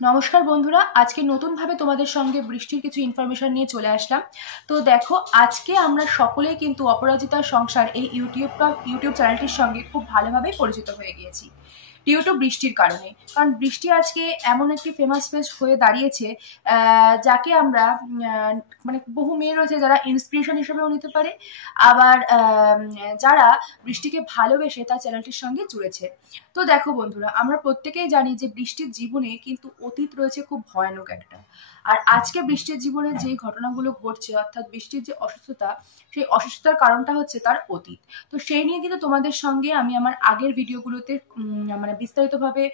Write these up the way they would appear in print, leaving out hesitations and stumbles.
নমস্কার বন্ধুরা, আজকে নতুনভাবে তোমাদের সঙ্গে বৃষ্টির কিছু ইনফরমেশন নিয়ে চলে আসলাম। তো দেখো, আজকে আমরা সকলেই কিন্তু অপরাজিতার সংসার এই ইউটিউব চ্যানেলটির সঙ্গে খুব ভালোভাবে পরিচিত হয়ে গিয়েছি ডিউ টু বৃষ্টির কারণে। কারণ বৃষ্টি আজকে এমন একটি ফেমাস পেজ হয়ে দাঁড়িয়েছে, যাকে আমরা মানে বহু মেয়ে রয়েছে যারা ইন্সপিরেশন হিসেবেও নিতে পারে, আবার যারা বৃষ্টিকে ভালোবেসে তার চ্যানেলটির সঙ্গে জুড়েছে। তো দেখো বন্ধুরা, আমরা প্রত্যেকেই জানি যে বৃষ্টির জীবনে কিন্তু অতীত রয়েছে খুব ভয়ানক একটা। আর আজকে বৃষ্টির জীবনে যে ঘটনাগুলো ঘটছে, অর্থাৎ বৃষ্টির যে অসুস্থতা, সেই অসুস্থতার কারণটা হচ্ছে তার অতীত। তো সেই নিয়ে কিন্তু তোমাদের সঙ্গে আমি আমার আগের ভিডিওগুলোতে মানে বিস্তারিতভাবে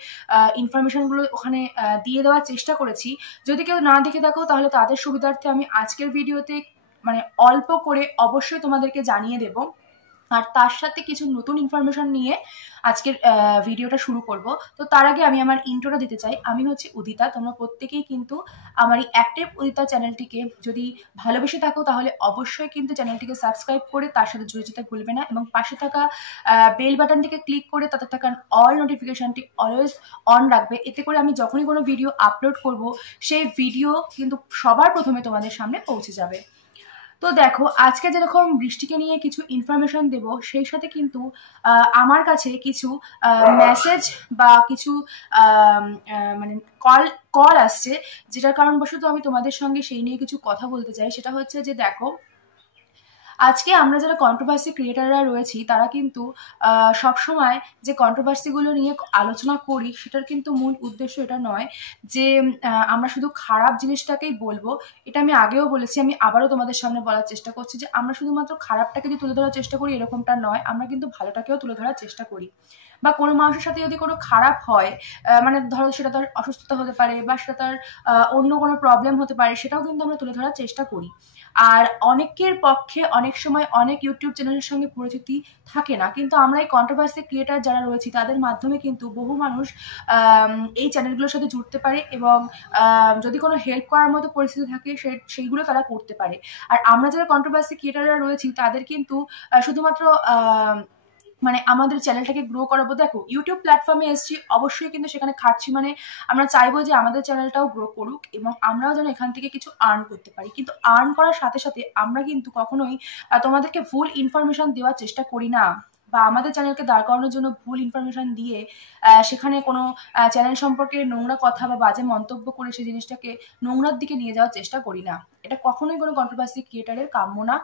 ইনফরমেশনগুলো ওখানে দিয়ে দেওয়ার চেষ্টা করেছি। যদি কেউ না দেখে থাকো তাহলে তাদের সুবিধার্থে আমি আজকের ভিডিওতে মানে অল্প করে অবশ্যই তোমাদেরকে জানিয়ে দেবো। আর তার সাথে কিছু নতুন ইনফরমেশন নিয়ে আজকের ভিডিওটা শুরু করব। তো তার আগে আমি আমার ইন্ট্রোটা দিতে চাই। আমি হচ্ছে উদিতা। তোমরা প্রত্যেকেই কিন্তু আমার এই অ্যাক্টিভ উদিতা চ্যানেলটিকে যদি ভালোবেসে থাকো তাহলে অবশ্যই কিন্তু চ্যানেলটিকে সাবস্ক্রাইব করে তার সাথে জুড়ে যেতে ভুলবে না, এবং পাশে থাকা বেল বাটনটিকে ক্লিক করে তাতে থাকা অল নোটিফিকেশনটি অলওয়েজ অন রাখবে। এতে করে আমি যখনই কোনো ভিডিও আপলোড করব সেই ভিডিও কিন্তু সবার প্রথমে তোমাদের সামনে পৌঁছে যাবে। তো দেখো, আজকে যেরকম বৃষ্টিকে নিয়ে কিছু ইনফরমেশন দেব, সেই সাথে কিন্তু আমার কাছে কিছু মেসেজ বা কিছু মানে কল কল আসছে, যেটার কারণবশত আমি তোমাদের সঙ্গে সেই নিয়ে কিছু কথা বলতে চাই। সেটা হচ্ছে যে দেখো, আজকে আমরা যারা কন্ট্রোভার্সি ক্রিয়েটাররা রয়েছি তারা কিন্তু সবসময় যে কন্ট্রোভার্সিগুলো নিয়ে আলোচনা করি সেটার কিন্তু মূল উদ্দেশ্য এটা নয় যে আমরা শুধু খারাপ জিনিসটাকেই বলবো। এটা আমি আগেও বলেছি, আমি আবারও তোমাদের সামনে বলার চেষ্টা করছি যে আমরা শুধুমাত্র খারাপটাকে যে তুলে ধরার চেষ্টা করি এরকমটা নয়, আমরা কিন্তু ভালোটাকেও তুলে ধরার চেষ্টা করি। বা কোনো মানুষের সাথে যদি কোনো খারাপ হয়, মানে ধরো সেটা তার অসুস্থতা হতে পারে বা সেটা তার অন্য কোনো প্রবলেম হতে পারে, সেটাও কিন্তু আমরা তুলে ধরার চেষ্টা করি। আর অনেকের পক্ষে অনেক সময় অনেক ইউটিউব চ্যানেলের সঙ্গে পরিচিতি থাকে না, কিন্তু আমরা এই কন্ট্রোভার্সি ক্রিয়েটার যারা রয়েছি তাদের মাধ্যমে কিন্তু বহু মানুষ এই চ্যানেলগুলোর সাথে জুড়তে পারে, এবং যদি কোনো হেল্প করার মতো পরিস্থিতি থাকে সেইগুলো তারা করতে পারে। আর আমরা যারা কন্ট্রোভার্সি ক্রিয়েটাররা রয়েছি তাদের কিন্তু শুধুমাত্র মানে আমাদের চ্যানেলটাকে গ্রো করাবো। দেখো, ইউটিউব প্ল্যাটফর্মে এসছি, অবশ্যই কিন্তু সেখানে খাটছি, মানে আমরা চাইবো যে আমাদের চ্যানেলটাও গ্রো করুক এবং আমরাও যেন এখান থেকে কিছু আর্ন করতে পারি। কিন্তু আর্ন করার সাথে সাথে আমরা কিন্তু কখনোই তোমাদেরকে ভুল ইনফরমেশন দেওয়ার চেষ্টা করি না, বা আমাদের চ্যানেলকে দাঁড় করানোর জন্য ভুল ইনফরমেশন দিয়ে সেখানে কোনো চ্যানেল সম্পর্কে নোংরা কথা বা বাজে মন্তব্য করে সেই জিনিসটাকে নোংরার দিকে নিয়ে যাওয়ার চেষ্টা করি না। এটা কখনোই কোনো কন্ট্রোভার্সি ক্রিয়েটারের কাম্য না,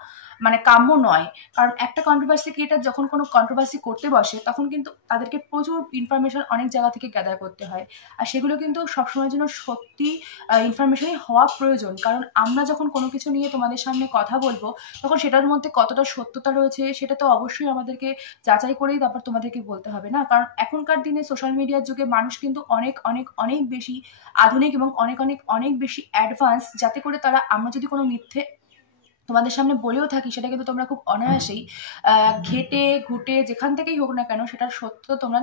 মানে কাম্য নয়। কারণ একটা কন্ট্রোভার্সি ক্রিয়েটার যখন কোনো কন্ট্রোভার্সি করতে বসে তখন কিন্তু তাদেরকে প্রচুর ইনফরমেশন অনেক জায়গা থেকে গ্যাদার করতে হয়। আর সেগুলো কিন্তু সবসময়ের জন্য সত্যি ইনফরমেশনই হওয়া প্রয়োজন। কারণ আমরা যখন কোনো কিছু নিয়ে তোমাদের সামনে কথা বলবো তখন সেটার মধ্যে কতটা সত্যতা রয়েছে সেটা তো অবশ্যই আমাদেরকে যাচাই করেই তারপর তোমাদেরকে বলতে হবে, না? কারণ এখনকার দিনে সোশ্যাল মিডিয়ার যুগে মানুষ কিন্তু অনেক অনেক অনেক বেশি আধুনিক এবং অনেক অনেক অনেক বেশি অ্যাডভান্স, যাতে করে তারা আমরা যদি কোনো মিথ্যে তোমাদের সামনে বলেও থাকি সেটা কিন্তু তোমরা খুব অনায়াসেই ঘেটে ঘুটে যেখান থেকেই হোক না কেন সেটার সত্য তোমরা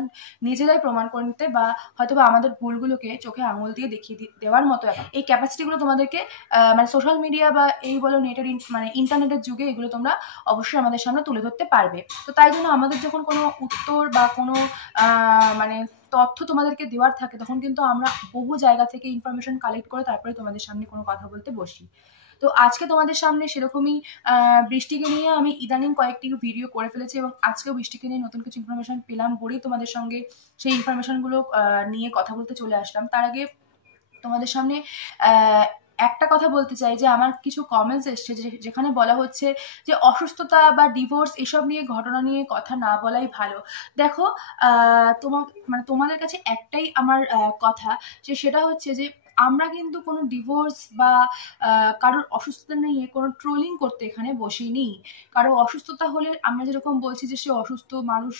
নিজেরাই প্রমাণ করে নিতে, বা হয়তো বা আমাদের ভুলগুলোকে চোখে আঙুল দিয়ে দেখিয়ে দেওয়ার মতো এই ক্যাপাসিটিগুলো তোমাদেরকে মানে সোশ্যাল মিডিয়া বা এই বলো নেটের মানে ইন্টারনেটের যুগে এগুলো তোমরা অবশ্যই আমাদের সামনে তুলে ধরতে পারবে। তো তাই জন্য আমাদের যখন কোনো উত্তর বা কোনো মানে তথ্য তোমাদেরকে দেওয়ার থাকে তখন কিন্তু আমরা বহু জায়গা থেকে ইনফরমেশন কালেক্ট করে তারপরে তোমাদের সামনে কোনো কথা বলতে বসি। তো আজকে তোমাদের সামনে সেরকমই বৃষ্টিকে নিয়ে আমি ইদানিং কয়েকটি ভিডিও করে ফেলেছি, এবং আজকেও বৃষ্টিকে নিয়ে নতুন কিছু ইনফরমেশন পেলাম বলেই তোমাদের সঙ্গে সেই ইনফরমেশনগুলো নিয়ে কথা বলতে চলে আসলাম। তার আগে তোমাদের সামনে একটা কথা বলতে চাই যে আমার কিছু কমেন্টস এসছে যেখানে বলা হচ্ছে যে অসুস্থতা বা ডিভোর্স এসব নিয়ে ঘটনা নিয়ে কথা না বলাই ভালো। দেখো, মানে তোমাদের কাছে একটাই আমার কথা, যে সেটা হচ্ছে যে আমরা কিন্তু কোনো ডিভোর্স বা কারোর অসুস্থতা নিয়ে কোনো ট্রোলিং করতে এখানে বসিনি। কারো অসুস্থতা হলে আমরা যেরকম বলছি যে সে অসুস্থ মানুষ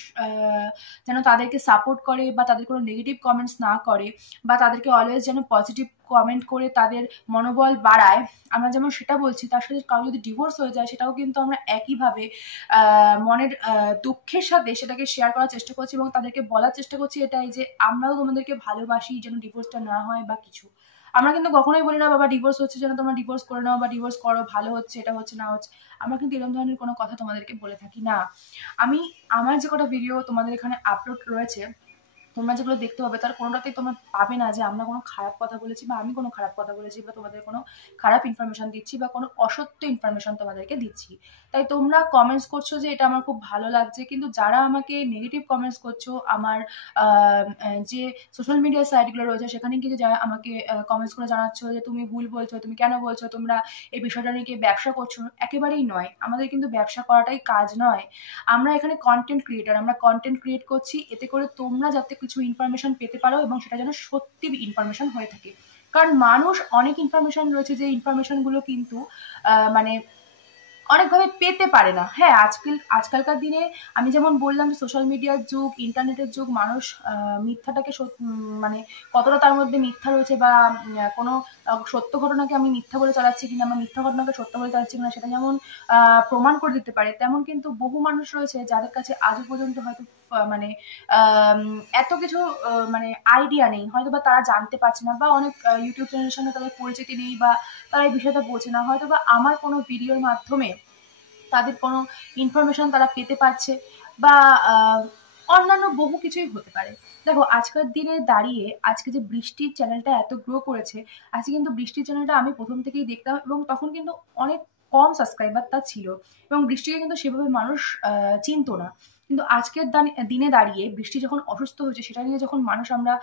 যেন তাদেরকে সাপোর্ট করে বা তাদের কোনো নেগেটিভ কমেন্টস না করে, বা তাদেরকে অলওয়েজ যেন পজিটিভ কমেন্ট করে তাদের মনোবল বাড়ায়, আমরা যেমন সেটা বলছি, তার সাথে কারো যদি ডিভোর্স হয়ে যায় সেটাও কিন্তু আমরা একইভাবে মনের দুঃখের সাথে সেটাকে শেয়ার করার চেষ্টা করছি, এবং তাদেরকে বলার চেষ্টা করছি এটাই যে আমরাও তোমাদেরকে ভালোবাসি, যেন ডিভোর্সটা না হয় বা কিছু। আমরা কিন্তু কখনোই বলি না বাবা ডিভোর্স হচ্ছে যেন তোমরা ডিভোর্স করে নাও বা ডিভোর্স করো, ভালো হচ্ছে এটা হচ্ছে না হচ্ছে। আমরা কিন্তু এরকম ধরনের কোনো কথা তোমাদেরকে বলে থাকি না। আমি আমার যে কটা ভিডিও তোমাদের এখানে আপলোড রয়েছে তোমরা যেগুলো দেখতে পাবে তার কোনোটাতেই তোমরা পাবে না যে আমরা কোনো খারাপ কথা বলেছি বা আমি কোনো খারাপ কথা বলেছি বা তোমাদের কোনো খারাপ ইনফরমেশন দিচ্ছি বা কোনো অসত্য ইনফরমেশন তোমাদেরকে দিচ্ছি। তাই তোমরা কমেন্টস করছো যে এটা আমার খুব ভালো লাগছে, কিন্তু যারা আমাকে নেগেটিভ কমেন্টস করছো আমার যে সোশ্যাল মিডিয়া সাইটগুলো রয়েছে সেখানে কিন্তু যারা আমাকে কমেন্টস করে জানাচ্ছ যে তুমি ভুল বলছো, তুমি কেন বলছো, তোমরা এই বিষয়টা নিয়ে ব্যবসা করছো, একেবারেই নয়। আমাদের কিন্তু ব্যবসা করাটাই কাজ নয়। আমরা এখানে কন্টেন্ট ক্রিয়েটার, আমরা কন্টেন্ট ক্রিয়েট করছি এতে করে তোমরা যাতে কিছু ইনফরমেশন পেতে পারো এবং সেটা যেন সত্যি ইনফরমেশন হয়ে থাকে। কারণ মানুষ অনেক ইনফরমেশন রয়েছে যে ইনফরমেশনগুলো কিন্তু মানে অনেকভাবে পেতে পারে না। হ্যাঁ, আজকালকার দিনে আমি যেমন বললাম যে সোশ্যাল মিডিয়ার যুগ, ইন্টারনেটের যুগ, মানুষ মিথ্যাটাকে মানে কতটা তার মধ্যে মিথ্যা রয়েছে বা কোনো সত্য ঘটনাকে আমি মিথ্যা বলে চালাচ্ছি কিনা, আমার মিথ্যা ঘটনাকে সত্য বলে চালাচ্ছি কিনা সেটা যেমন প্রমাণ করে দিতে পারে, তেমন কিন্তু বহু মানুষ রয়েছে যাদের কাছে আজও পর্যন্ত হয়তো মানে এত কিছু মানে আইডিয়া নেই, হয়তো বা তারা জানতে পারছে না বা অনেক ইউটিউব চ্যানেলের সঙ্গে তাদের পরিচিতি নেই বা তারা এই বিষয়টা বোঝে না, হয়তো বা আমার কোনো ভিডিওর মাধ্যমে তাদের কোনো ইনফরমেশন তারা পেতে পারছে বা অন্যান্য বহু কিছুই হতে পারে। দেখো আজকের দিনে দাঁড়িয়ে আজকে যে বৃষ্টির চ্যানেলটা এত গ্রো করেছে, আজকে কিন্তু বৃষ্টির চ্যানেলটা আমি প্রথম থেকেই দেখতাম এবং তখন কিন্তু অনেক কম সাবস্ক্রাইবার তার ছিল এবং বৃষ্টিকে কিন্তু সেভাবে মানুষ চিনতো না। কিন্তু আজকের দিনে দাঁড়িয়ে বৃষ্টি যখন অসুস্থ হয়েছে সেটা নিয়ে যখন মানুষ আমরা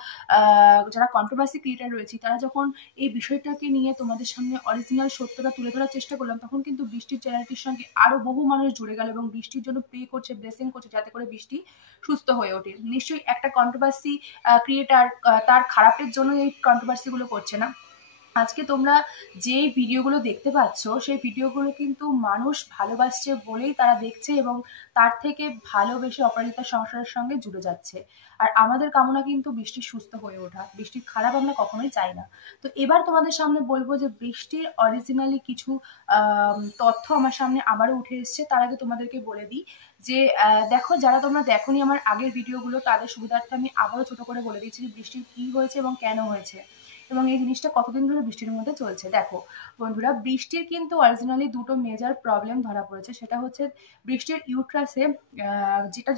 যারা কন্ট্রোভার্সি ক্রিয়েটার রয়েছি তারা যখন এই বিষয়টাকে নিয়ে তোমাদের সামনে অরিজিনাল সত্যটা তুলে ধরার চেষ্টা করলাম, তখন কিন্তু বৃষ্টির চ্যানেলটির সঙ্গে আরো বহু মানুষ জুড়ে গেল এবং বৃষ্টির জন্য প্রে করছে, ব্লেসিং করছে যাতে করে বৃষ্টি সুস্থ হয়ে ওঠে। নিশ্চয়ই একটা কন্ট্রোভার্সি ক্রিয়েটার তার খারাপের জন্য এই কন্ট্রোভার্সি গুলো করছে না। আজকে তোমরা যে ভিডিওগুলো দেখতে পাচ্ছ সেই ভিডিওগুলো কিন্তু মানুষ ভালোবাসছে বলেই তারা দেখছে এবং তার থেকে ভালোবেসে অপরাজিতার সংসারের সঙ্গে জুড়ে যাচ্ছে। আর আমাদের কামনা কিন্তু বৃষ্টির সুস্থ হয়ে ওঠা, বৃষ্টির খারাপ আমরা কখনোই চাই না। তো এবার তোমাদের সামনে বলবো যে বৃষ্টির অরিজিনালি কিছু তথ্য আমার সামনে আবারও উঠে এসছে। তার আগে তোমাদেরকে বলে দিই যে দেখো, যারা তোমরা দেখোনি আমার আগের ভিডিওগুলো তাদের সুবিধার্থে আমি আবারও ছোট করে বলে দিচ্ছি যে বৃষ্টির কি হয়েছে এবং কেন হয়েছে এবং এই জিনিসটা কতদিন ধরে বৃষ্টির মধ্যে চলছে। দেখো বন্ধুরা, বৃষ্টির কিন্তু অরিজিনালি দুটো মেজর প্রবলেম ধরা পড়েছে। সেটা হচ্ছে বৃষ্টির ইউট্রাসে যেটা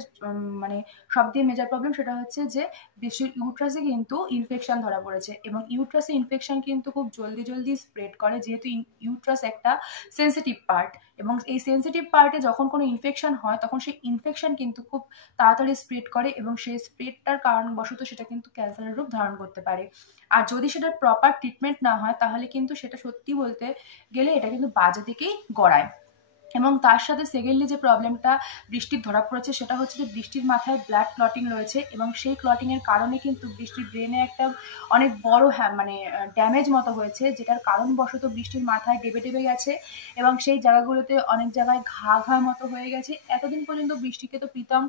মানে সব দিয়ে মেজর প্রবলেম, সেটা হচ্ছে যে বৃষ্টির ইউট্রাসে কিন্তু ইনফেকশন ধরা পড়েছে এবং ইউট্রাসে ইনফেকশন কিন্তু খুব জলদি জলদি স্প্রেড করে, যেহেতু ইউট্রাস একটা সেন্সিটিভ পার্ট এবং এই সেন্সিটিভ পার্টে যখন কোনো ইনফেকশন হয় তখন সেই ইনফেকশন কিন্তু খুব তাড়াতাড়ি স্প্রেড করে এবং সেই স্প্রেডটার কারণবশত সেটা কিন্তু ক্যান্সারের রূপ ধারণ করতে পারে। আর যদি সেটার প্রপার ট্রিটমেন্ট না হয় তাহলে কিন্তু সেটা সত্যি বলতে গেলে এটা কিন্তু বাজে দিকেই গড়ায়। এবং তার সাথে সেকেন্ডলি যে প্রবলেমটা বৃষ্টির ধরা পড়েছে সেটা হচ্ছে যে বৃষ্টির মাথায় ব্লাড ক্লটিং রয়েছে এবং সেই ক্লটিং এর কারণে কিন্তু বৃষ্টির ব্রেনে একটা অনেক বড় মানে ড্যামেজ মতো হয়েছে, যেটার কারণবশত বৃষ্টির মাথায় ডেবে ডেবে গেছে এবং সেই জায়গাগুলোতে অনেক জায়গায় ঘা ঘা মতো হয়ে গেছে। এতদিন পর্যন্ত বৃষ্টিকে তো প্রীতম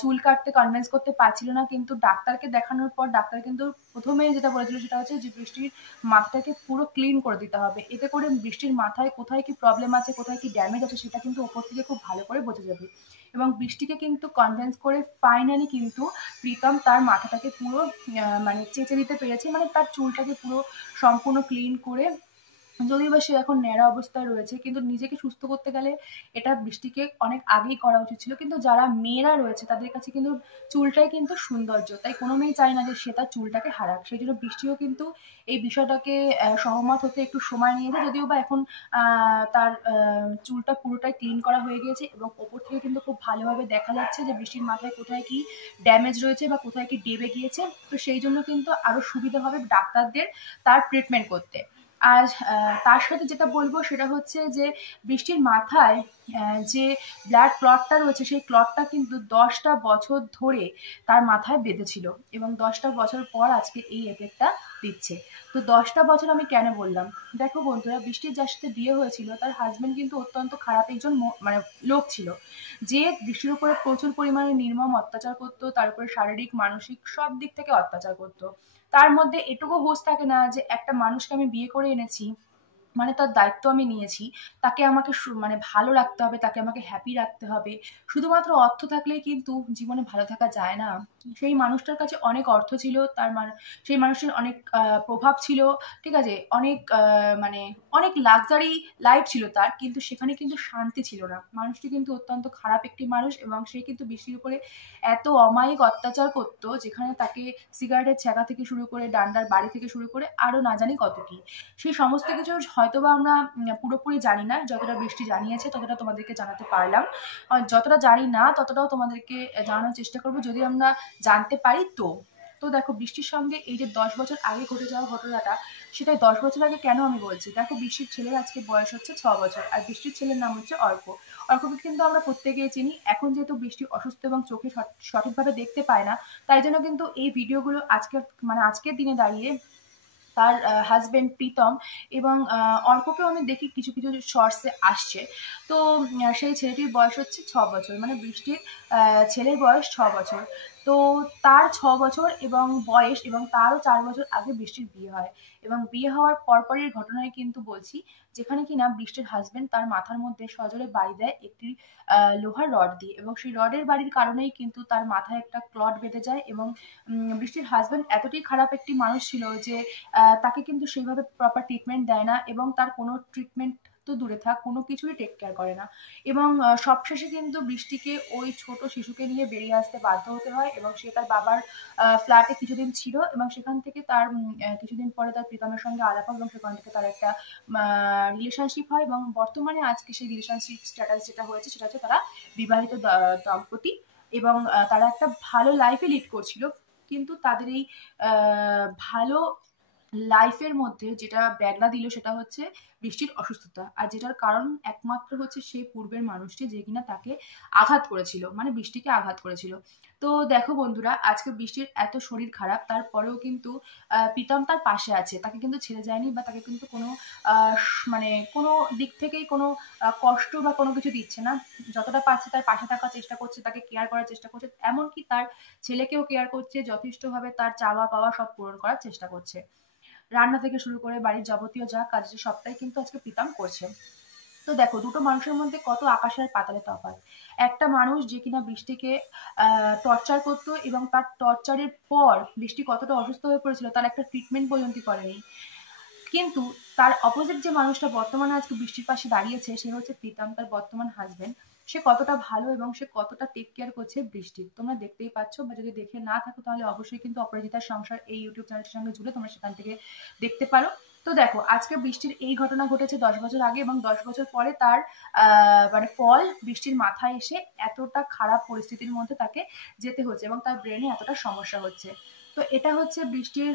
চুল কাটতে কনভিন্স করতে পারছিল না, কিন্তু ডাক্তারকে দেখানোর পর ডাক্তার কিন্তু প্রথমে যেটা বলেছিল সেটা হচ্ছে যে বৃষ্টির মাথাটাকে পুরো ক্লিন করে দিতে হবে, এতে করে বৃষ্টির মাথায় কোথায় কি প্রবলেম আছে, কোথায় কি ড্যামেজ আছে সেটা কিন্তু ওপর থেকে খুব ভালো করে বোঝা যাবে। এবং বৃষ্টিকে কিন্তু কনভিন্স করে ফাইনালি কিন্তু প্রীতম তার মাথাটাকে পুরো মানে চেঁচে দিতে পেরেছে, মানে তার চুলটাকে পুরো সম্পূর্ণ ক্লিন করে, যদিও বা সে এখন ন্যাড়া অবস্থায় রয়েছে কিন্তু নিজেকে সুস্থ করতে গেলে এটা বৃষ্টিকে অনেক আগেই করা উচিত ছিল। কিন্তু যারা মেয়েরা রয়েছে তাদের কাছে কিন্তু চুলটাই কিন্তু সৌন্দর্য, তাই কোনো মেয়ে চায় না যে সে তার চুলটাকে হারাক, সেই জন্য বৃষ্টিও কিন্তু এই বিষয়টাকে সহমত হতে একটু সময় নিয়েছে, যদিও বা এখন তার চুলটা পুরোটাই ক্লিন করা হয়ে গিয়েছে এবং ওপর থেকে কিন্তু খুব ভালোভাবে দেখা যাচ্ছে যে বৃষ্টির মাথায় কোথায় কি ড্যামেজ রয়েছে বা কোথায় কি ডেবে গিয়েছে। তো সেই জন্য কিন্তু আরো সুবিধা হবে ডাক্তারদের তার ট্রিটমেন্ট করতে। আর তার সাথে যেটা বলবো সেটা হচ্ছে যে বৃষ্টির মাথায় যে ব্লাড ক্লটটা রয়েছে সেই ক্লটটা কিন্তু 10টা বছর ধরে তার মাথায় বেঁধেছিল এবং 10টা বছর পর আজকে এই এফেক্টটা দিচ্ছে। তো 10টা বছর আমি কেন বললাম, দেখো বন্ধুরা, বৃষ্টির যার সাথে বিয়ে হয়েছিল তার হাজবেন্ড কিন্তু অত্যন্ত খারাপ একজন মানে লোক ছিল, যে বৃষ্টির উপরে প্রচুর পরিমাণে নির্মম অত্যাচার করতো, তার উপরে শারীরিক মানসিক সব দিক থেকে অত্যাচার করতো। তার মধ্যে এটুকু হুঁশ থাকে না যে একটা মানুষকে আমি বিয়ে করে এনেছি, মানে তার দায়িত্ব আমি নিয়েছি, তাকে আমাকে মানে ভালো রাখতে হবে, তাকে আমাকে হ্যাপি রাখতে হবে। শুধুমাত্র অর্থ থাকলেই কিন্তু জীবনে ভালো থাকা যায় না। সেই মানুষটার কাছে অনেক অর্থ ছিল, সেই মানুষটার অনেক প্রভাব ছিল, ঠিক আছে, অনেক মানে অনেক লাক্সারি লাইফ ছিল তার, কিন্তু সেখানে কিন্তু শান্তি ছিল না। মানুষটি কিন্তু অত্যন্ত খারাপ একটি মানুষ, এবং সে কিন্তু বৃষ্টির উপরে এত অমায়িক অত্যাচার করতো, যেখানে তাকে সিগারেটের ছ্যাঁকা থেকে শুরু করে ডান্ডার বাড়ি থেকে শুরু করে আরো না জানি কত কি। সেই সমস্ত কিছু হয়তোবা আমরা পুরোপুরি জানি না, যতটা বৃষ্টি জানিয়েছে ততটা তোমাদেরকে জানাতে পারলাম। যতটা জানি না ততটাও তোমাদেরকে জানানোর চেষ্টা করবো, যদি আমরা জানতে পারি। তো তো দেখো, বৃষ্টির সঙ্গে এই যে 10 বছর আগে ঘটে যাওয়া ঘটনাটা, সেটাই 10 বছর আগে কেন আমি বলছি। দেখো, বৃষ্টির ছেলের আজকে বয়স হচ্ছে 6 বছর, আর বৃষ্টির ছেলের নাম হচ্ছে অর্ক। অর্ককে কিন্তু আমরা প্রত্যেকেই চিনি। এখন যেহেতু বৃষ্টি অসুস্থ এবং চোখে সঠিকভাবে দেখতে পায় না, তাই জন্য কিন্তু এই ভিডিওগুলো আজকের দিনে দাঁড়িয়ে তার হাজবেন্ড প্রীতম এবং অর্ককেও আমি দেখি কিছু কিছু শর্টসে আসছে। তো সেই ছেলেটির বয়স হচ্ছে 6 বছর, মানে বৃষ্টির ছেলের বয়স 6 বছর। তো তার 6 বছর এবং বয়স, এবং তারও 4 বছর আগে বৃষ্টির বিয়ে হয়। এবং বিয়ে হওয়ার পরপরের ঘটনায় কিন্তু বলছি, যেখানে কিনা বৃষ্টির হাজবেন্ড তার মাথার মধ্যে সজোরে বাড়ি দেয় একটি লোহার রড দিয়ে, এবং সেই রডের বাড়ির কারণেই কিন্তু তার মাথায় একটা ক্লট বেঁধে যায়। এবং বৃষ্টির হাজবেন্ড এতটাই খারাপ একটি মানুষ ছিল যে তাকে কিন্তু সেইভাবে প্রপার ট্রিটমেন্ট দেয় না, এবং তার কোনো ট্রিটমেন্ট তো দূরে থাক, কোনো কিছুই টেক কেয়ার করে না। এবং সবশেষে কিন্তু বৃষ্টিকে ওই ছোট শিশুকে নিয়ে বেরিয়ে আসতে বাধ্য হতে হয়, এবং সে তার বাবার ফ্ল্যাটে কিছুদিন ছিল, এবং সেখান থেকে তার কিছুদিন পরে তার প্রীতমের সঙ্গে আলাপ হয়, এবং সেখান থেকে তার একটা রিলেশনশিপ হয়। এবং বর্তমানে আজকে সেই রিলেশনশিপ স্ট্যাটাস যেটা হয়েছে, সেটা হচ্ছে তারা বিবাহিত দম্পতি, এবং তারা একটা ভালো লাইফে লিড করছিল। কিন্তু তাদের এই ভালো লাইফের মধ্যে যেটা ব্যাগলা দিল, সেটা হচ্ছে বৃষ্টির অসুস্থতা, আর যেটার কারণ একমাত্র হচ্ছে সেই পূর্বের মানুষটি, যে কিনা তাকে আঘাত করেছিল, মানে বৃষ্টিকে আঘাত করেছিল। তো দেখো বন্ধুরা, আজকে বৃষ্টির এত শরীর খারাপ, তারপরেও কিন্তু প্রীতম তার পাশে আছে, তাকে কিন্তু ছেড়ে যায়নি, বা তাকে কিন্তু কোনো মানে কোনো দিক থেকেই কোনো কষ্ট বা কোনো কিছু দিচ্ছে না। যতটা পারছে তার পাশে থাকার চেষ্টা করছে, তাকে কেয়ার করার চেষ্টা করছে, এমনকি তার ছেলেকেও কেয়ার করছে, যথেষ্টভাবে তার চাওয়া পাওয়া সব পূরণ করার চেষ্টা করছে। রান্না থেকে শুরু করে বাড়ির যাবতীয় যা কাজ আছে সবটাই কিন্তু আজকে প্রীতম করছে। তো দেখো, দুটো মানুষের মধ্যে কত আকাশের পাতালে তফাৎ। একটা মানুষ যে কিনা বৃষ্টিকে টর্চার করতো, এবং তার টর্চারের পর বৃষ্টি কতটা অসুস্থ হয়ে পড়েছিল, তার একটা ট্রিটমেন্ট পর্যন্ত করেনি। কিন্তু তার অপোজিট যে মানুষটা বর্তমানে আজকে বৃষ্টির পাশে দাঁড়িয়েছে, সে হচ্ছে প্রীতম, তার বর্তমান হাজবেন্ড। সে কতটা ভালো এবং সে কতটা টেক কেয়ার করছে বৃষ্টির, তোমরা দেখতেই পাচ্ছ। বা যদি দেখে না থাকো, তাহলে অবশ্যই কিন্তু অপরাজিতার সংসার এই ইউটিউব চ্যানেলটির সঙ্গে জুড়ে তোমরা সেখান থেকে দেখতে পারো। তো দেখো, আজকে বৃষ্টির এই ঘটনা ঘটেছে 10 বছর আগে, এবং 10 বছর পরে তার মানে ফল বৃষ্টির মাথায় এসে এতটা খারাপ পরিস্থিতির মধ্যে তাকে যেতে হচ্ছে, এবং তার ব্রেনে এতটা সমস্যা হচ্ছে। তো এটা হচ্ছে বৃষ্টির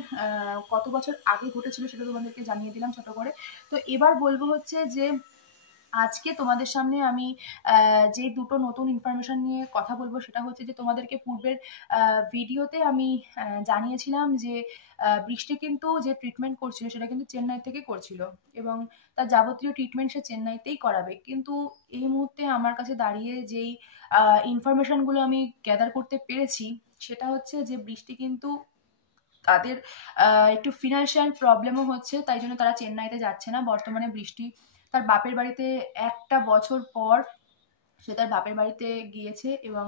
কত বছর আগে ঘটেছিল, সেটা তোমাদেরকে জানিয়ে দিলাম ছোট করে। তো এবার বলবো হচ্ছে যে, আজকে তোমাদের সামনে আমি যে দুটো নতুন ইনফরমেশন নিয়ে কথা বলবো, সেটা হচ্ছে যে, তোমাদেরকে পূর্বের ভিডিওতে আমি জানিয়েছিলাম যে বৃষ্টি কিন্তু যে ট্রিটমেন্ট করছিল, সেটা কিন্তু চেন্নাই থেকে করছিল, এবং তার যাবতীয় ট্রিটমেন্ট সে চেন্নাইতেই করাবে। কিন্তু এই মুহূর্তে আমার কাছে দাঁড়িয়ে যেই ইনফরমেশনগুলো আমি গ্যাদার করতে পেরেছি, সেটা হচ্ছে যে বৃষ্টি কিন্তু তাদের একটু ফিনান্সিয়াল প্রবলেমও হচ্ছে, তাই জন্য তারা চেন্নাইতে যাচ্ছে না বর্তমানে। বৃষ্টি তার বাপের বাড়িতে একটা বছর পর সে তার বাপের বাড়িতে গিয়েছে, এবং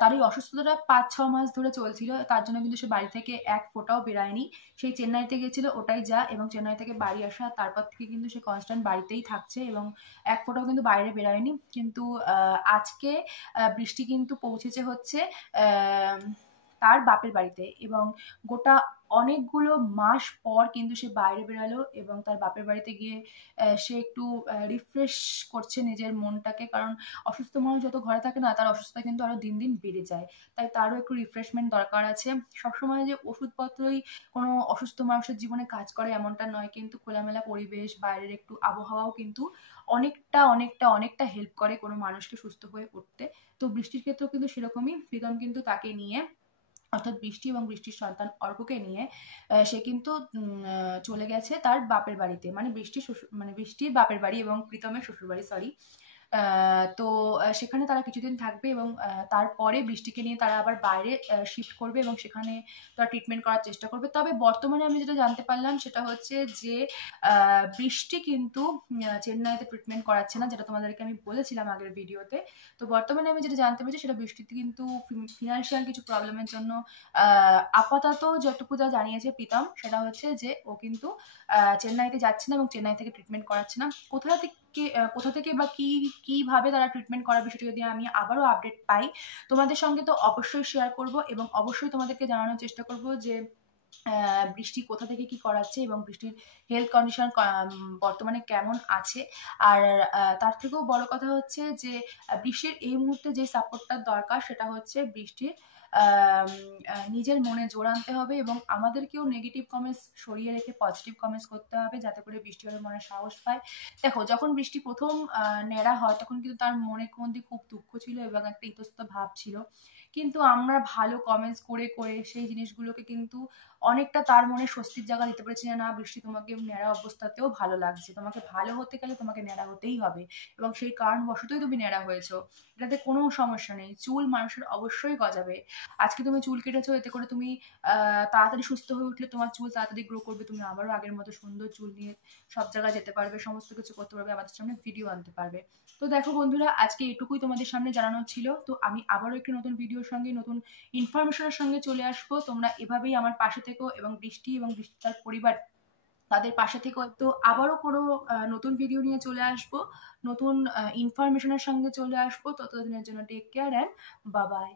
তার এই অসুস্থতাটা 5-6 মাস ধরে চলছিল, তার জন্য কিন্তু সে বাড়ি থেকে এক ফোঁটাও বেরায়নি। সেই চেন্নাইতে গেছিল, ওটাই যা, এবং চেন্নাই থেকে বাড়ি আসা, তারপর থেকে কিন্তু সে কনস্ট্যান্ট বাড়িতেই থাকছে, এবং এক ফোঁটাও কিন্তু বাইরে বেরায়নি। কিন্তু আজকে বৃষ্টি কিন্তু পৌঁছেছে হচ্ছে তার বাপের বাড়িতে, এবং গোটা অনেকগুলো মাস পর কিন্তু সে বাইরে বেরালো, এবং তার বাপের বাড়িতে গিয়ে সে একটু রিফ্রেশ করছে নিজের মনটাকে, কারণ অসুস্থ মানুষ যত ঘরে থাকে না, তার অসুস্থতা কিন্তু আরো দিন দিন বেড়ে যায়। তাই তারও একটু রিফ্রেশমেন্ট দরকার আছে। সবসময় যে ওষুধপত্রই কোনো অসুস্থ মানুষের জীবনে কাজ করে এমনটা নয়, কিন্তু খোলামেলা পরিবেশ, বাইরের একটু আবহাওয়াও কিন্তু অনেকটা অনেকটা অনেকটা হেল্প করে কোনো মানুষকে সুস্থ হয়ে উঠতে। তো বৃষ্টির ক্ষেত্রেও কিন্তু সেরকমই, প্রীতম কিন্তু তাকে নিয়ে, অর্থাৎ বৃষ্টি এবং বৃষ্টির সন্তান অর্ককে নিয়ে সে কিন্তু চলে গেছে তার বাপের বাড়িতে, মানে বৃষ্টির বাপের বাড়ি এবং প্রীতমের শ্বশুর বাড়ি, সরি। তো সেখানে তারা কিছুদিন থাকবে এবং তারপরে বৃষ্টিকে নিয়ে তারা আবার বাইরে শিফট করবে এবং সেখানে তারা ট্রিটমেন্ট করার চেষ্টা করবে। তবে বর্তমানে আমি যেটা জানতে পারলাম সেটা হচ্ছে যে বৃষ্টি কিন্তু চেন্নাইতে ট্রিটমেন্ট করাচ্ছে না, যেটা তোমাদেরকে আমি বলেছিলাম আগের ভিডিওতে। তো বর্তমানে আমি যেটা জানতে পেরেছি সেটা বৃষ্টিতে কিন্তু ফিনান্সিয়াল কিছু প্রবলেমের জন্য আপাতত যতটুকু যা জানিয়েছে প্রীতম সেটা হচ্ছে যে ও কিন্তু চেন্নাইতে যাচ্ছে না এবং চেন্নাই থেকে ট্রিটমেন্ট করাচ্ছে না। কোথা থেকে বা কিভাবে তারা ট্রিটমেন্ট করার বিষয়টি যদি আমি আবারও আপডেট পাই তোমাদের সঙ্গে তো অবশ্যই শেয়ার করব এবং অবশ্যই তোমাদেরকে জানানোর চেষ্টা করব যে বৃষ্টি কোথা থেকে কি করাচ্ছে এবং বৃষ্টির হেলথ কন্ডিশন বর্তমানে কেমন আছে। আর তার থেকেও বড় কথা হচ্ছে যে বৃষ্টির এই মুহূর্তে যে সাপোর্টটা দরকার সেটা হচ্ছে বৃষ্টির নিজের মনে জোর আনতে হবে এবং আমাদেরকেও নেগেটিভ কমেন্টস সরিয়ে রেখে পজিটিভ কমেন্টস করতে হবে, যাতে করে বৃষ্টি ওর মনে সাহস পায়। দেখো, যখন বৃষ্টি প্রথম ন্যাড়া হয় তখন কিন্তু তার মনের মধ্যে খুব দুঃখ ছিল এবং একটা ইতস্তত ভাব ছিল, কিন্তু আমরা ভালো কমেন্টস করে করে সেই জিনিসগুলোকে কিন্তু অনেকটা তার মনে স্বস্তির জায়গা দিতে পেরেছি যে না, বৃষ্টি তোমাকে ন্যাড়া অবস্থাতেও ভালো লাগছে, তোমাকে ভালো হতে গেলে তোমাকে ন্যাড়া হতেই হবে এবং সেই কারণবশতই তুমি ন্যাড়া হয়েছো, এটাতে কোনো সমস্যা নেই। চুল মানুষের অবশ্যই গজাবে। আজকে তুমি চুল কেটেছো, এতে করে তুমি তাড়াতাড়ি সুস্থ হয়ে উঠলে তোমার চুল তাড়াতাড়ি গ্রো করবে, তুমি আবারও আগের মতো সুন্দর চুল নিয়ে সব জায়গায় যেতে পারবে, সমস্ত কিছু করতে পারবে, আমাদের সামনে ভিডিও আনতে পারবে। তো দেখো বন্ধুরা, আজকে এটুকুই তোমাদের সামনে জানানো ছিল। তো আমি আবারও একটি নতুন ভিডিওর সঙ্গে নতুন ইনফরমেশনের সঙ্গে চলে আসবো। তোমরা এভাবেই আমার পাশে থেকো এবং বৃষ্টি তার পরিবার তাদের পাশে থেকো। তো আবারও কোনো নতুন ভিডিও নিয়ে চলে আসবো, নতুন ইনফরমেশনের সঙ্গে চলে আসবো। ততদিনের জন্য take care and bye by.